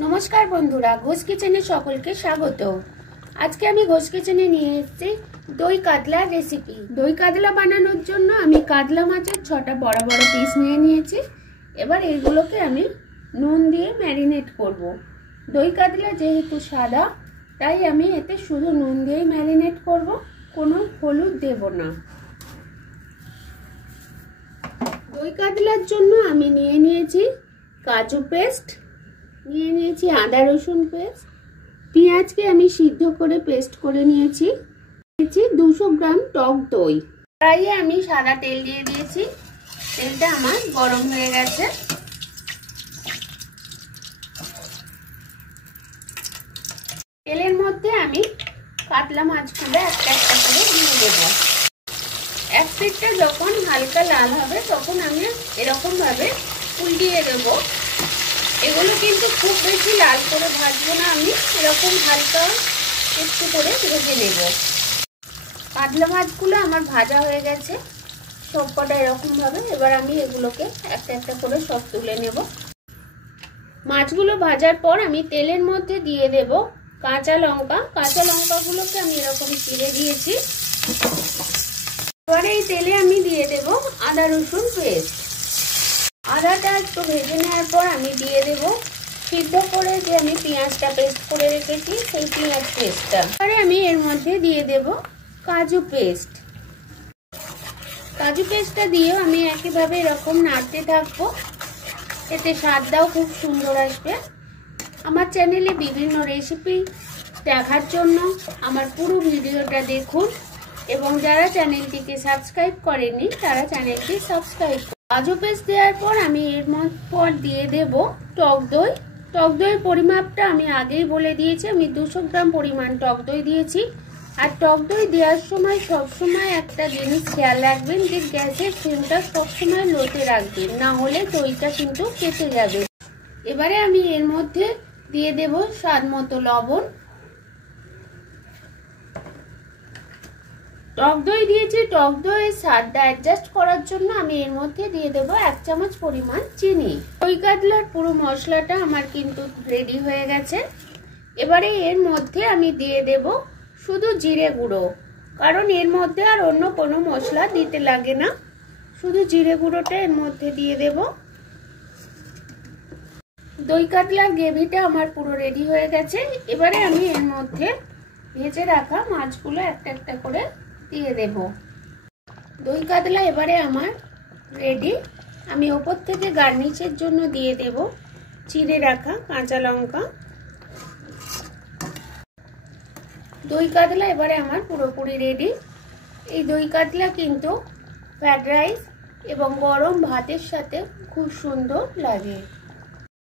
नमस्कार बंधुरा घोष किचेने सकलके स्वागत। आज के आमी घोष किचेने निये एसेछि दई कातला रेसिपि। दई कातला बानानोर जोन्नो आमी कातला माछेर 6टा बड़ बड़ पिस निये नियेछि। एबार एगुलोके आमी नुन दिये मैरिनेट करब। दई कातला जेहेतु सादा ताई आमी एते शुधु नुन दिये मैरिनेट करब, कोनो हलुद देब ना। दई कातलार जोन्नो आमी निये नियेछि काजू पेस्ट, নিয়ে নিয়েছি আদা রসুন পেস্ট, পেঁয়াজকে আমি সিদ্ধ করে পেস্ট করে নিয়েছি। 200 গ্রাম টক দই। কড়াইয়ে আমি সাদা তেল দিয়ে দিয়েছি। তেলটা আমার গরম হয়ে গেছে। তেলের মধ্যে আমি কাতলা মাছগুলো একটা একটা করে দিয়ে দেব। এক পিঠটা যখন হালকা লাল হবে তখন আমি এরকম ভাবে উল্টিয়ে দেব। এগুলো কিন্তু খুব বেশি লাল করে ভাজবো না, আমি এরকম হালকা একটু করে ভেজে নেব। কাতলা মাছগুলো আমার ভাজা হয়ে গেছে সবকটা এরকম ভাবে। এবার আমি এগুলোকে একটা একটা করে সব তুলে নেব। মাছগুলো ভাজার পর আমি তেলের মধ্যে দিয়ে দেব কাঁচা লঙ্কা। কাঁচা লঙ্কাগুলোকে আমি এরকম চিড়ে দিয়েছি। এবার এই তেলে আমি দিয়ে দেব আদা রসুন পেস্ট। আদাটা একটু ভেজে নেওয়ার পর আমি দিয়ে দেব সিদ্ধ করে যে আমি পেঁয়াজটা পেস্ট করে রেখেছি সেই পেঁয়াজ পেস্টটা। এবারে আমি এর মধ্যে দিয়ে দেব কাজু পেস্ট। কাজু পেস্টটা দিয়েও আমি একইভাবে এরকম নাড়তে থাকবো, এতে স্বাদটাও খুব সুন্দর আসবে। আমার চ্যানেলে বিভিন্ন রেসিপি দেখার জন্য আমার পুরো ভিডিওটা দেখুন এবং যারা চ্যানেলটিকে সাবস্ক্রাইব করেননি তারা চ্যানেলটি সাবস্ক্রাইব করুন। কাজু পেস্ট দেওয়ার পর আমি এর পর দিয়ে দেব টক দই। টক দইয়ের পরিমাপটা আমি আগেই বলে দিয়েছি, আমি 200 গ্রাম পরিমাণ টক দই দিয়েছি। আর টক দই দেওয়ার সময় সবসময় একটা জিনিস খেয়াল রাখবেন যে গ্যাসের ফ্লেমটা সবসময় লোতে রাখবেন, না হলে দইটা কিন্তু কেটে যাবে। এবারে আমি এর মধ্যে দিয়ে দেব স্বাদ মতো লবণ। টক দই দিয়েছি, টক দইয়ের স্বাদটা অ্যাডজাস্ট করার জন্য আমি এর মধ্যে দিয়ে দেব 1 চামচ পরিমাণ চিনি। দই কাতলার পুরো মশলাটা আমার কিন্তু রেডি হয়ে গেছে। এবারে এর মধ্যে আমি দিয়ে দেব শুধু জিরে গুঁড়ো, কারণ এর মধ্যে আর অন্য কোনো মশলা দিতে লাগে না, শুধু জিরে গুঁড়োটা এর মধ্যে দিয়ে দেব। দই কাতলার গ্রেভিটা আমার পুরো রেডি হয়ে গেছে। এবারে আমি এর মধ্যে ভেজে রাখা মাছগুলো একটা একটা করে দিয়ে দেব। দই কাতলা এবারে আমার রেডি। আমি ওপর থেকে গার্নিশের জন্য দিয়ে দেব চিড়ে রাখা কাঁচা লঙ্কা। দই কাতলা এবারে আমার পুরোপুরি রেডি। এই দই কাতলা কিন্তু ফ্রাইড রাইস এবং গরম ভাতের সাথে খুব সুন্দর লাগে।